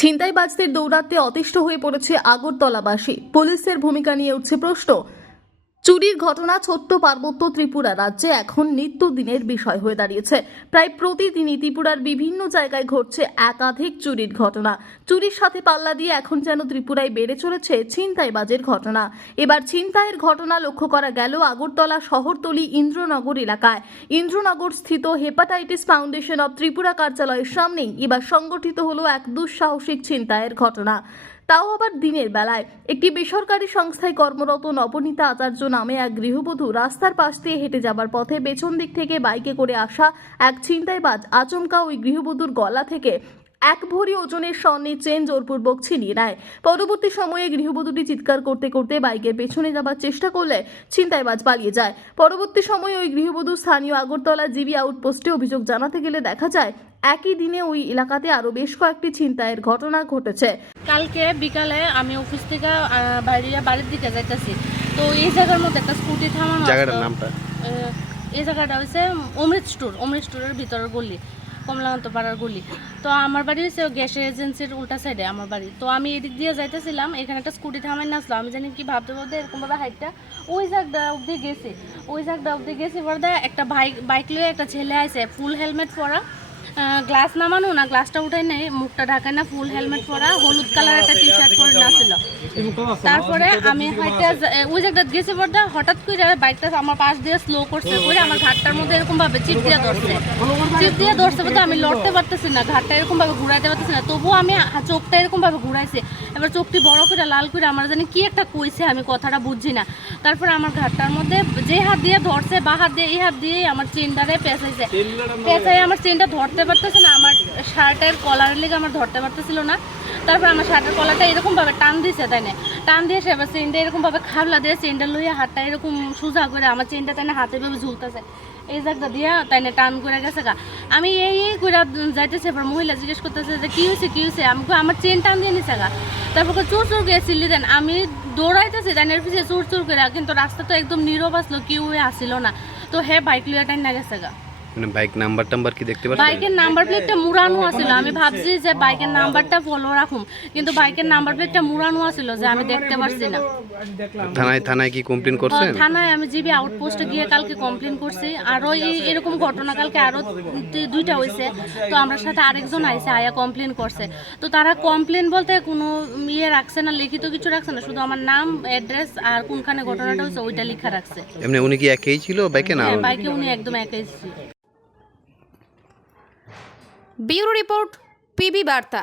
ছিনতাইবাজদের দৌরাত্ম্যে অতিষ্ঠ হয়ে পড়েছে আগরতলাবাসী। পুলিশের ভূমিকা নিয়ে উঠছে প্রশ্ন। চুরির ঘটনা ছোট্ট পার্বত্য ত্রিপুরা রাজ্যে এখন নিত্যদিনের বিষয় হয়ে দাঁড়িয়েছে। প্রায় প্রতিদিনই ত্রিপুরার বিভিন্ন জায়গায় ঘটছে একাধিক চুরির ঘটনা। চুরির সাথে পাল্লা দিয়ে এখন যেন ত্রিপুরায় বেড়ে চলেছে ছিনতাইবাজের ঘটনা। এবার ছিনতাইয়ের ঘটনা লক্ষ্য করা গেল আগরতলা শহরতলি ইন্দ্রনগর এলাকায়। ইন্দ্রনগর স্থিত হেপাটাইটিস ফাউন্ডেশন অব ত্রিপুরা কার্যালয়ের সামনেই এবার সংগঠিত হলো এক দুঃসাহসিক ছিনতাইয়ের ঘটনা। তাও আবার দিনের বেলায়। একটি বেসরকারি সংস্থায় কর্মরত নবনীতা আচার্য নামে এক গৃহবধূ রাস্তার পাশ দিয়ে হেঁটে যাবার পথে পেছন দিক থেকে বাইকে করে আসা এক ছিনতাইবাজ আচমকা ওই গৃহবধূর গলা থেকে 1 ভরি ওজনের স্বর্ণের চেন জোরপূর্বক ছিনিয়ে নেয়। পরবর্তী সময়ে গৃহবধূটি চিৎকার করতে করতে বাইকের পেছনে যাবার চেষ্টা করলে ছিনতাইবাজ পালিয়ে যায়। পরবর্তী সময়ে ওই গৃহবধূ স্থানীয় আগরতলা জিবি আউটপোস্টে অভিযোগ জানাতে গেলে দেখা যায় একই দিনে ওই এলাকাতে আরো বেশ কয়েকটি ছিনতাইয়ের ঘটনা ঘটেছে। কালকে বিকালে আমি অফিস থেকে বাড়ির দিকে যাইতেছি, তো এই জায়গার মধ্যে একটা স্কুটি থামানো। জায়গাটার নামটা? এই জায়গাটা হচ্ছে অমৃত স্টোরের ভিতরের গলি, কমলাকান্ত পাড়ার গলি। তো আমার বাড়ি হচ্ছে গ্যাসের এজেন্সির উল্টা সাইডে আমার বাড়ি। তো আমি এদিক দিয়ে যাইতেছিলাম, এখানে একটা স্কুটি থামাই নাচলো। আমি জানি কি ভাবতে ভাবতে এরকমভাবে হাইটটা ওই জায়গাটা অব্দি গেছি পরে একটা বাইক লিয়ে একটা ছেলে আছে, ফুল হেলমেট পরা, গ্লাস নামানো না, গ্লাসটা উঠাই নেই, মুখটা ঢাকায় না, ফুল হেলমেট পরা, হলুদ কালার একটা টি শার্ট পরে নাছিল। তারপরে আমি হয়তো ওই জায়গাটা গেছি পর্দা হঠাৎ করে বাইকটা আমার পাশ দিয়ে স্লো করছে করে আমার ঘাটটার মধ্যে এরকম ভাবে চিপ দিয়ে ধরছে বলতে আমি লড়তে পারতেছি না, ঘাটটা এরকম ভাবে ঘুরাইতে পারতেছি না। তবুও আমি চোখটা এরকম ভাবে ঘুরাইছি। এবার চোখটি বড় করে লাল করে আমার জানি কি একটা কইছে, আমি কথাটা বুঝছি না। তারপরে আমার ঘাটটার মধ্যে যে হাত দিয়ে ধরছে বা হাত দিয়ে এই হাত দিয়ে আমার চেনটারে পেঁচাই আমার চেনটা ধরতে পারতেছে না, আমার শার্টের কলারের লেগে আমার ধরতে পারতেছিল না। তারপর আমার শার্টের কলারটা এরকমভাবে টান দিয়েছে, তাই না, টান দিয়ে সে এবার চেনটা এরকমভাবে খাবলা দিয়ে চেনটা লইয়া হাতটা এরকম সোজা করে আমার চেনটা তাই না হাতে ভেবে ঝুলতেছে এই জায়গাটা দিয়ে, তাই না টান করে গেছে গা। আমি এই করে যাইতেছে, এবার মহিলা জিজ্ঞেস করতেছে যে কী হয়েছে, আমি আমার চেন টান দিয়ে নিছে গা। তারপর চোর করে চিল্লি দেন, আমি দৌড়াইতেছি তাই এর পিছিয়ে চোর করে, কিন্তু রাস্তা তো একদম নীরব আসলো, কেউ আসিল না। তো হ্যাঁ বাইক লিয়া টাইন না গেছে গা। মানে বাইক নাম্বার কি দেখতে পাচ্ছেন? বাইকের নাম্বার প্লেটটা মুড়ানো আছিল, আমি ভাবছি যে বাইকের নাম্বারটা ফলো রাখুম, কিন্তু বাইকের নাম্বার প্লেটটা মুড়ানো আছিল যে আমি দেখতে পারছি না। থানায় কি কমপ্লেইন করছেন? থানায় আমি জিবি আউটপোস্টে গিয়ে কালকে কমপ্লেইন করছি। আরো এরকম ঘটনা কালকে আরো 2টা হয়েছে। তো আমার সাথে আরেকজন আইছে, আয়া কমপ্লেইন করছে। তো তারা কমপ্লেইন বলতে কোনো রাখছে না, লিখিত কিছু রাখছে না, শুধু আমার নাম, অ্যাড্রেস আর কোনখানে ঘটনাটা হয়েছে ওইটা লেখা রাখছে। এমনি উনি কি একই ছিল বাইকে না? বাইকে উনি একদম একাই ছিল। ব্যুরো রিপোর্ট, পিবি বার্তা।